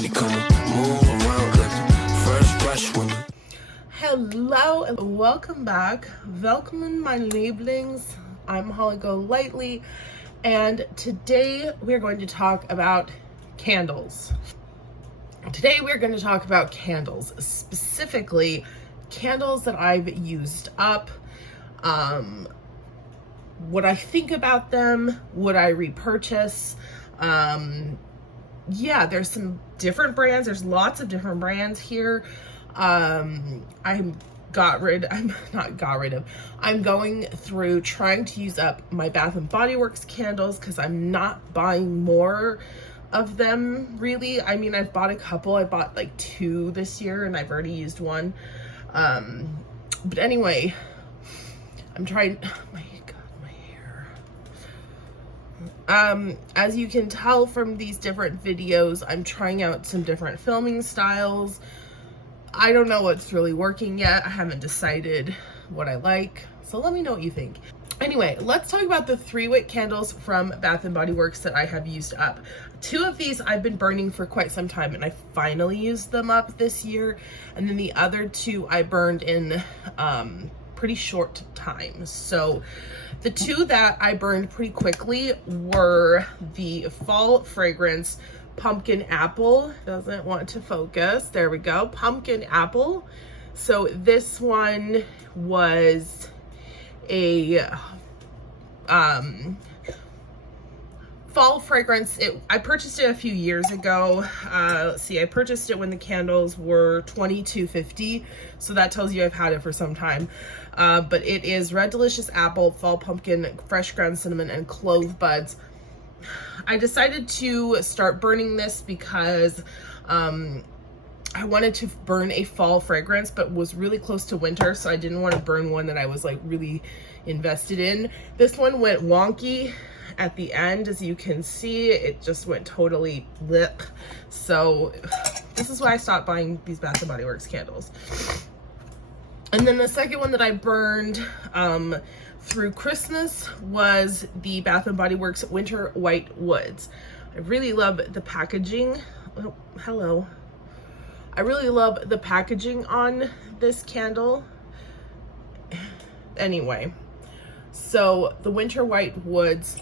money come move around like the first brush when Hello and welcome back. Welcome my Lieblings. I'm Holly Golightly, and today we're going to talk about candles. Today we're going to talk about candles, specifically candles that I've used up, what I think about them, would I repurchase. Yeah, there's some different brands. There's lots of different brands here. I'm going through trying to use up my Bath and Body Works candles because I'm not buying more of them, really. I mean, I've bought a couple. I bought like 2 this year and I've already used 1. But anyway, I'm trying, my hair. As you can tell from these different videos, I'm trying out some different filming styles. I don't know what's really working yet. I haven't decided what I like, so let me know what you think. Anyway, let's talk about the 3-wick candles from Bath and Body Works that I have used up. 2 of these I've been burning for quite some time, and I finally used them up this year. And then the other 2 I burned in pretty short time. So the 2 that I burned pretty quickly were the Fall Fragrance Pumpkin Apple. Doesn't want to focus. There we go. Pumpkin Apple. So this one was a fall fragrance. I purchased it a few years ago. Let's see, I purchased it when the candles were $22.50, so that tells you I've had it for some time. But it is Red Delicious Apple, Fall Pumpkin, Fresh Ground Cinnamon, and Clove Buds. I decided to start burning this because I wanted to burn a fall fragrance, but was really close to winter, so I didn't want to burn one that I was like really invested in. This one went wonky at the end. As you can see, it just went totally lip. So this is why I stopped buying these Bath & Body Works candles. And then the second one that I burned through Christmas was the Bath & Body Works Winter White Woods. I really love the packaging. Oh, hello. I really love the packaging on this candle. Anyway, so the Winter White Woods,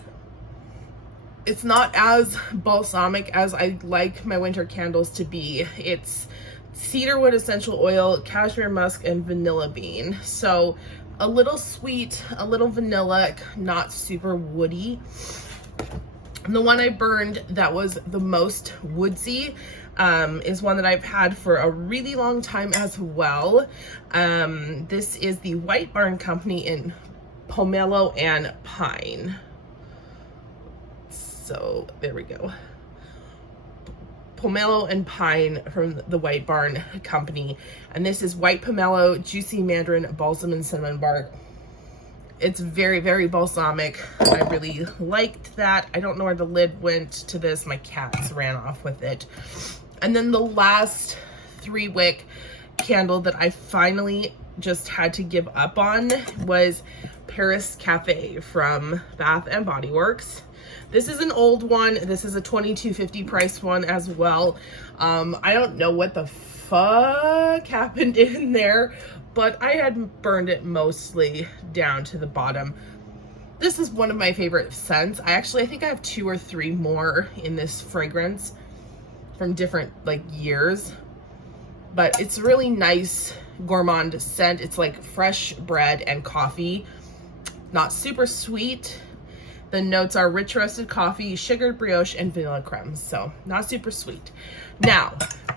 it's not as balsamic as I like my winter candles to be. It's cedarwood essential oil, cashmere musk, and vanilla bean. So a little sweet, a little vanilla, not super woody. And the one I burned that was the most woodsy is one that I've had for a really long time as well. This is the White Barn Company in Pomelo and Pine. So there we go. Pomelo and Pine from the White Barn Company. And this is White Pomelo, Juicy Mandarin, Balsam, and Cinnamon Bark. It's very, very balsamic. I really liked that. I don't know where the lid went to this. My cats ran off with it. And then the last 3-wick candle that I finally just had to give up on was Paris Cafe from Bath and Body Works. This is an old one. This is a $22.50 price one as well. I don't know what the fuck happened in there, but I had burned it mostly down to the bottom. This is one of my favorite scents. I think I have 2 or 3 more in this fragrance from different like years, but it's a really nice gourmand scent. It's like fresh bread and coffee, not super sweet. The notes are rich roasted coffee, sugared brioche, and vanilla creme. So not super sweet. Now,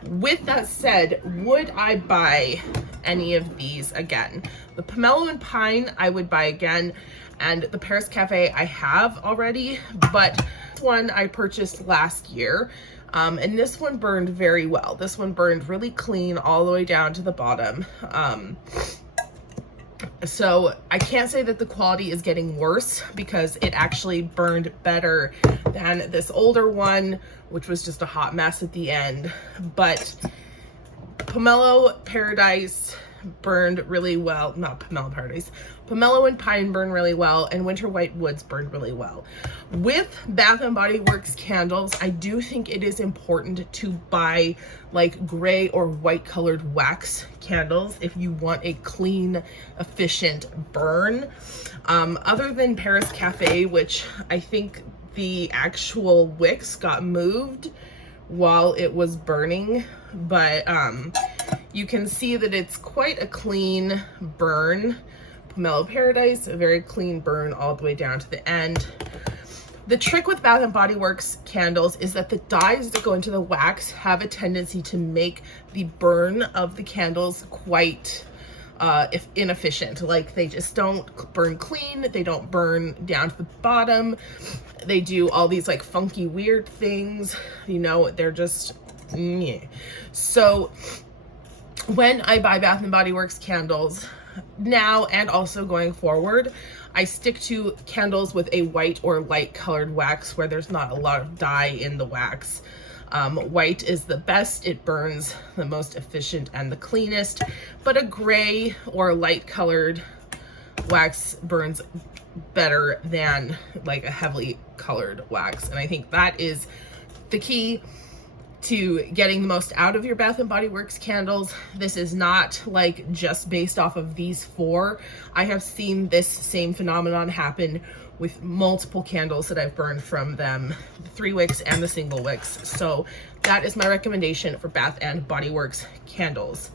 with that said, would I buy any of these again? The Pomelo and Pine I would buy again, and the Paris Cafe I have already, but this one I purchased last year. And this one burned very well. This one burned really clean all the way down to the bottom. So I can't say that the quality is getting worse because it actually burned better than this older one, which was just a hot mess at the end. But Pomelo Paradise burned really well. Not Pomelo Paradise. Pomelo and Pine burn really well, and Winter White Woods burned really well. With Bath & Body Works candles, I do think it is important to buy like gray or white colored wax candles if you want a clean, efficient burn. Other than Paris Cafe, which I think the actual wicks got moved while it was burning, but you can see that it's quite a clean burn. Pomelo Paradise, a very clean burn all the way down to the end. The trick with Bath & Body Works candles is that the dyes that go into the wax have a tendency to make the burn of the candles quite inefficient. Like, they just don't burn clean, they don't burn down to the bottom, they do all these like funky weird things, you know, they're just meh. So when I buy Bath & Body Works candles now and also going forward, I stick to candles with a white or light colored wax where there's not a lot of dye in the wax. White is the best, it burns the most efficient and the cleanest, but a gray or light colored wax burns better than like a heavily colored wax. And I think that is the key to getting the most out of your Bath & Body Works candles. This is not like just based off of these four. I have seen this same phenomenon happen with multiple candles that I've burned from them, the 3 wicks and the single wicks. So that is my recommendation for Bath & Body Works candles.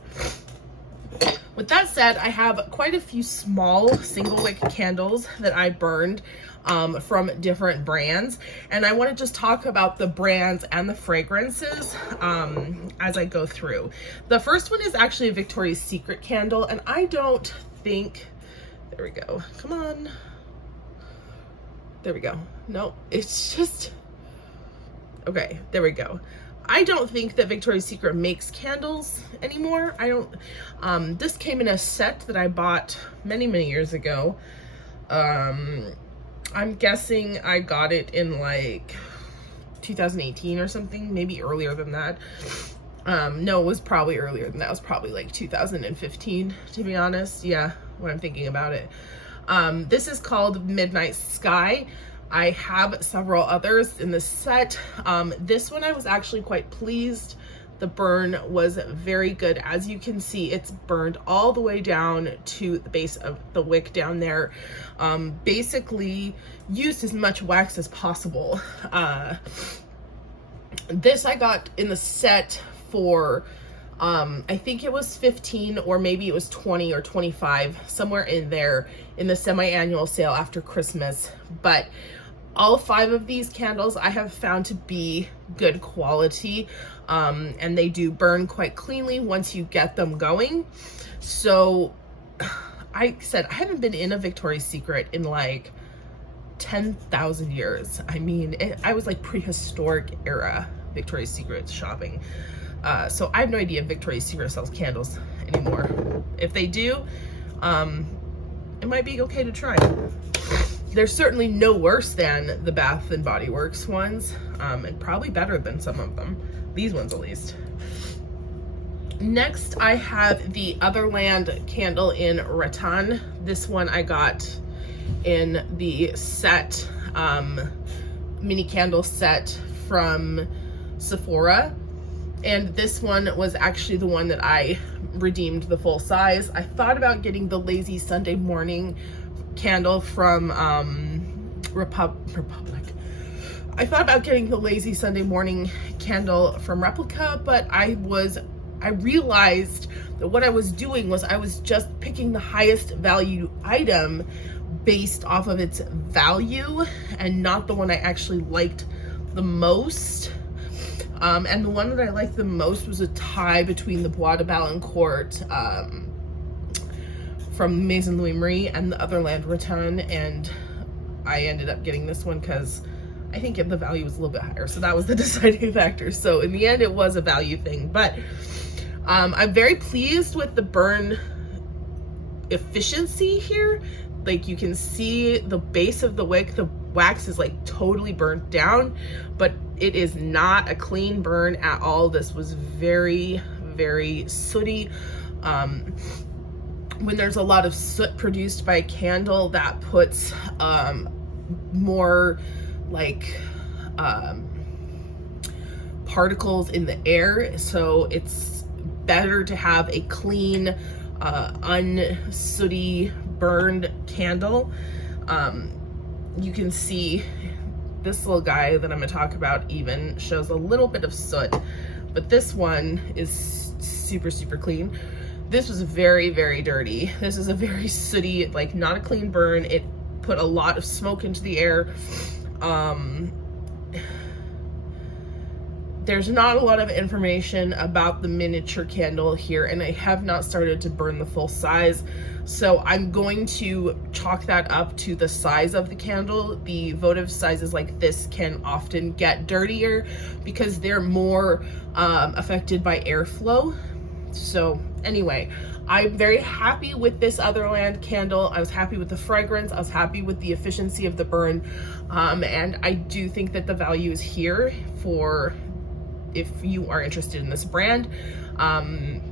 With that said, I have quite a few small single wick candles that I burned from different brands, and I want to just talk about the brands and the fragrances as I go through. The first one is actually a Victoria's Secret candle, and I don't think, there we go, come on, there we go, no, it's just, okay, there we go. I don't think that Victoria's Secret makes candles anymore. I don't, this came in a set that I bought many years ago. I'm guessing I got it in like 2018 or something, maybe earlier than that. No, it was probably earlier than that. It was probably like 2015, to be honest. Yeah, when I'm thinking about it. This is called Midnight Sky. I have several others in the set. This one I was actually quite pleased. The burn was very good. As you can see, it's burned all the way down to the base of the wick down there. Basically used as much wax as possible. This I got in the set for I think it was 15 or maybe it was 20 or 25, somewhere in there in the semi-annual sale after Christmas. But all 5 of these candles I have found to be good quality, and they do burn quite cleanly once you get them going. So I said I haven't been in a Victoria's Secret in like 10,000 years. I mean, I was like prehistoric era Victoria's Secret shopping. So I have no idea if Victoria's Secret sells candles anymore. If they do, it might be okay to try. They're certainly no worse than the Bath & Body Works ones, and probably better than some of them. These ones at least. Next, I have the Otherland candle in rattan. This one I got in the set, mini candle set from Sephora. And this one was actually the one that I redeemed the full size. I thought about getting the Lazy Sunday Morning candle from Republic. I thought about getting the Lazy Sunday Morning candle from Replica, but I realized that what I was doing was I was just picking the highest value item based off of its value and not the one I actually liked the most. And the one that I liked the most was a tie between the Bois de Balancourt from Maison Louis Marie and the Otherland rattan, and I ended up getting this one because I think the value was a little bit higher, so that was the deciding factor. So in the end, it was a value thing, but I'm very pleased with the burn efficiency here. Like, you can see the base of the wick, the wax is like totally burnt down, but it is not a clean burn at all. This was very sooty. when there's a lot of soot produced by a candle, that puts more like particles in the air. So it's better to have a clean, unsooty, burned candle. You can see this little guy that I'm gonna talk about even shows a little bit of soot, but this one is super, super clean. This was very, very dirty. This is a very sooty, like not a clean burn. It put a lot of smoke into the air. There's not a lot of information about the miniature candle here, and I have not started to burn the full size. So I'm going to chalk that up to the size of the candle. The votive sizes like this can often get dirtier because they're more affected by airflow. So anyway, I'm very happy with this Otherland candle. I was happy with the fragrance. I was happy with the efficiency of the burn. And I do think that the value is here for if you are interested in this brand.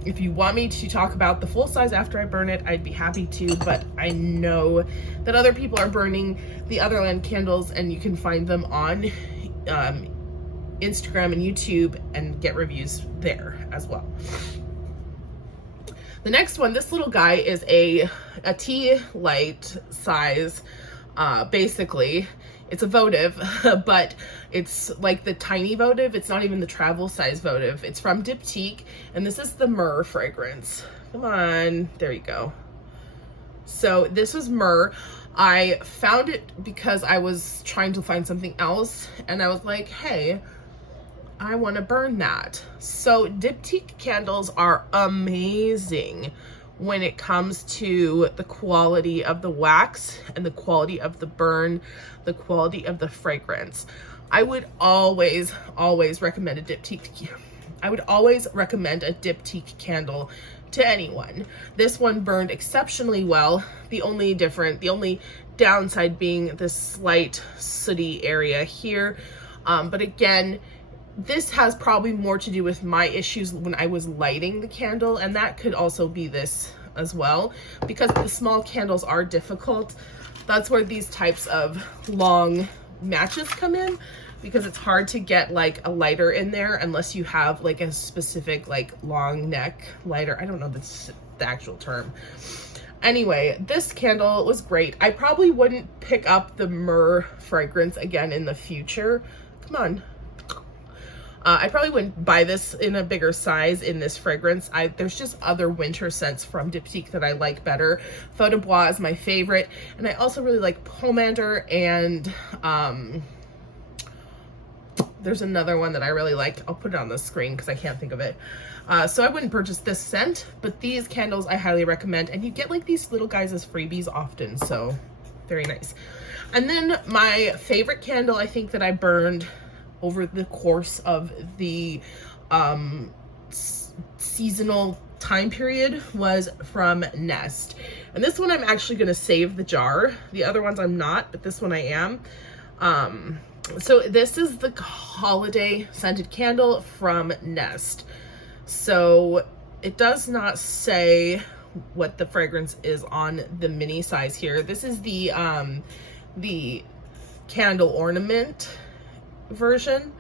If you want me to talk about the full size after I burn it, I'd be happy to, but I know that other people are burning the Otherland candles, and you can find them on Instagram and YouTube and get reviews there as well. The next one, this little guy is a tea light size. Basically, it's a votive, but it's like the tiny votive. It's not even the travel size votive. It's from Diptych, and this is the myrrh fragrance. Come on, there you go. So this was myrrh. I found it because I was trying to find something else, and I was like, hey, I want to burn that. So Diptych candles are amazing when it comes to the quality of the wax and the quality of the burn, the quality of the fragrance. I would always recommend a Diptych. I would always recommend a Diptych candle to anyone. This one burned exceptionally well. The only downside being this slight sooty area here. But again, this has probably more to do with my issues when I was lighting the candle, and that could also be this as well, because the small candles are difficult. That's where these types of long matches come in, because it's hard to get like a lighter in there unless you have like a specific like long neck lighter. I don't know the actual term. Anyway, this candle was great. I probably wouldn't pick up the myrrh fragrance again in the future. Come on. I probably wouldn't buy this in a bigger size in this fragrance. There's just other winter scents from Diptyque that I like better. Feu de Bois is my favorite, and I also really like Pomander, and there's another one that I really like. I'll put it on the screen because I can't think of it. So I wouldn't purchase this scent, but these candles I highly recommend, and you get like these little guys as freebies often, so very nice. And then my favorite candle I think that I burned over the course of the seasonal time period was from Nest. And this one I'm actually going to save the jar. The other ones I'm not, but this one I am. So this is the holiday scented candle from Nest. So it does not say what the fragrance is on the mini size here. This is the candle ornament version,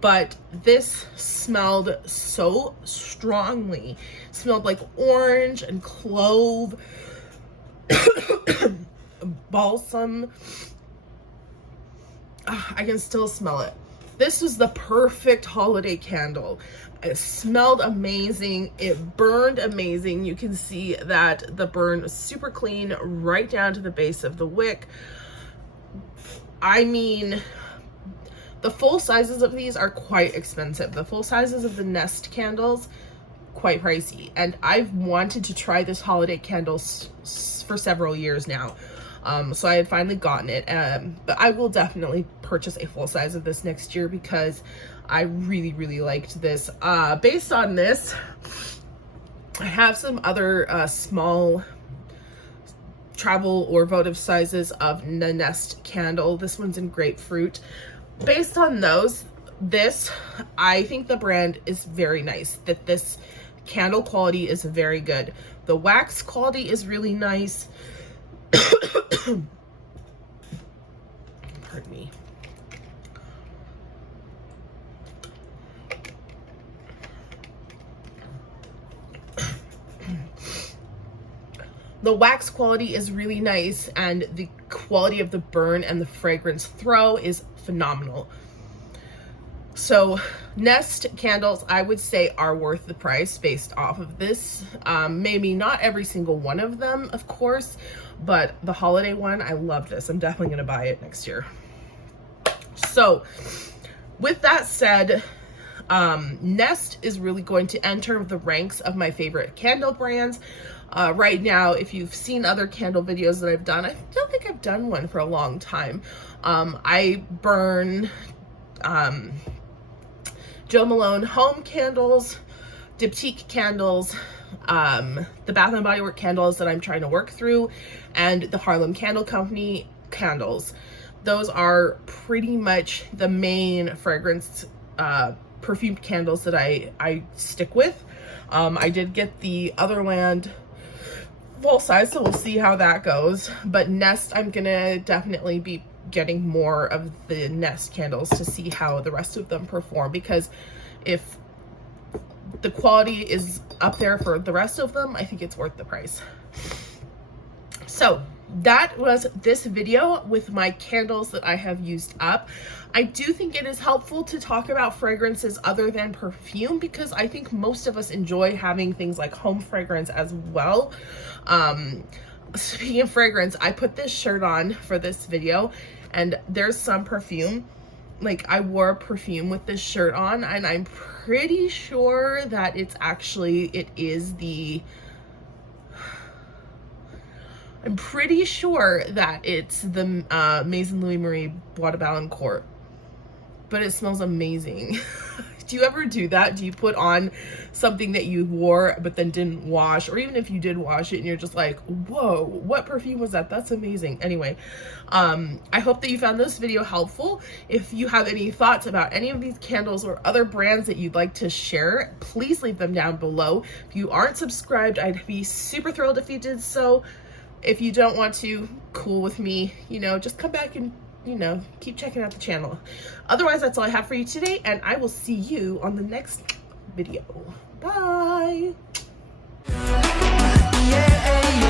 but this smelled so strongly. It smelled like orange and clove, balsam. I can still smell it. This was the perfect holiday candle. It smelled amazing. It burned amazing. You can see that the burn was super clean right down to the base of the wick. I mean, the full sizes of these are quite expensive. The full sizes of the Nest candles, quite pricey. And I've wanted to try this holiday candle for several years now. So I had finally gotten it. But I will definitely purchase a full size of this next year because I really, really liked this. Based on this, I have some other small travel or votive sizes of the Nest candle. This one's in grapefruit. Based on those, I think the brand is very nice. That this candle quality is very good. The wax quality is really nice. Pardon me. The wax quality is really nice, and the quality of the burn and the fragrance throw is phenomenal. So Nest candles, I would say, are worth the price based off of this. Maybe not every single one of them, of course, but the holiday one, I love this. I'm definitely going to buy it next year. So with that said, Nest is really going to enter the ranks of my favorite candle brands. Right now, if you've seen other candle videos that I've done, I don't think I've done one for a long time. I burn Jo Malone home candles, Diptych candles, the Bath & Body Works candles that I'm trying to work through, and the Harlem Candle Company candles. Those are pretty much the main fragrance perfumed candles that I stick with. I did get the Otherland full size, so we'll see how that goes. But Nest, I'm gonna definitely be getting more of the Nest candles to see how the rest of them perform, because if the quality is up there for the rest of them, I think it's worth the price. So that was this video with my candles that I have used up. I do think it is helpful to talk about fragrances other than perfume, because I think most of us enjoy having things like home fragrance as well. Speaking of fragrance, I put this shirt on for this video, and there's some perfume. Like, I wore a perfume with this shirt on, and I'm pretty sure that I'm pretty sure that it's the Maison Louis Marie Bois de Valancourt, but it smells amazing. Do you ever do that? Do you put on something that you wore but then didn't wash, or even if you did wash it and you're just like, whoa, what perfume was that? That's amazing. Anyway, I hope that you found this video helpful. If you have any thoughts about any of these candles or other brands that you'd like to share, please leave them down below. If you aren't subscribed, I'd be super thrilled if you did so. If you don't want to, cool with me, you know, just come back and, you know, keep checking out the channel. Otherwise, that's all I have for you today, and I will see you on the next video. Bye. Yeah, yeah.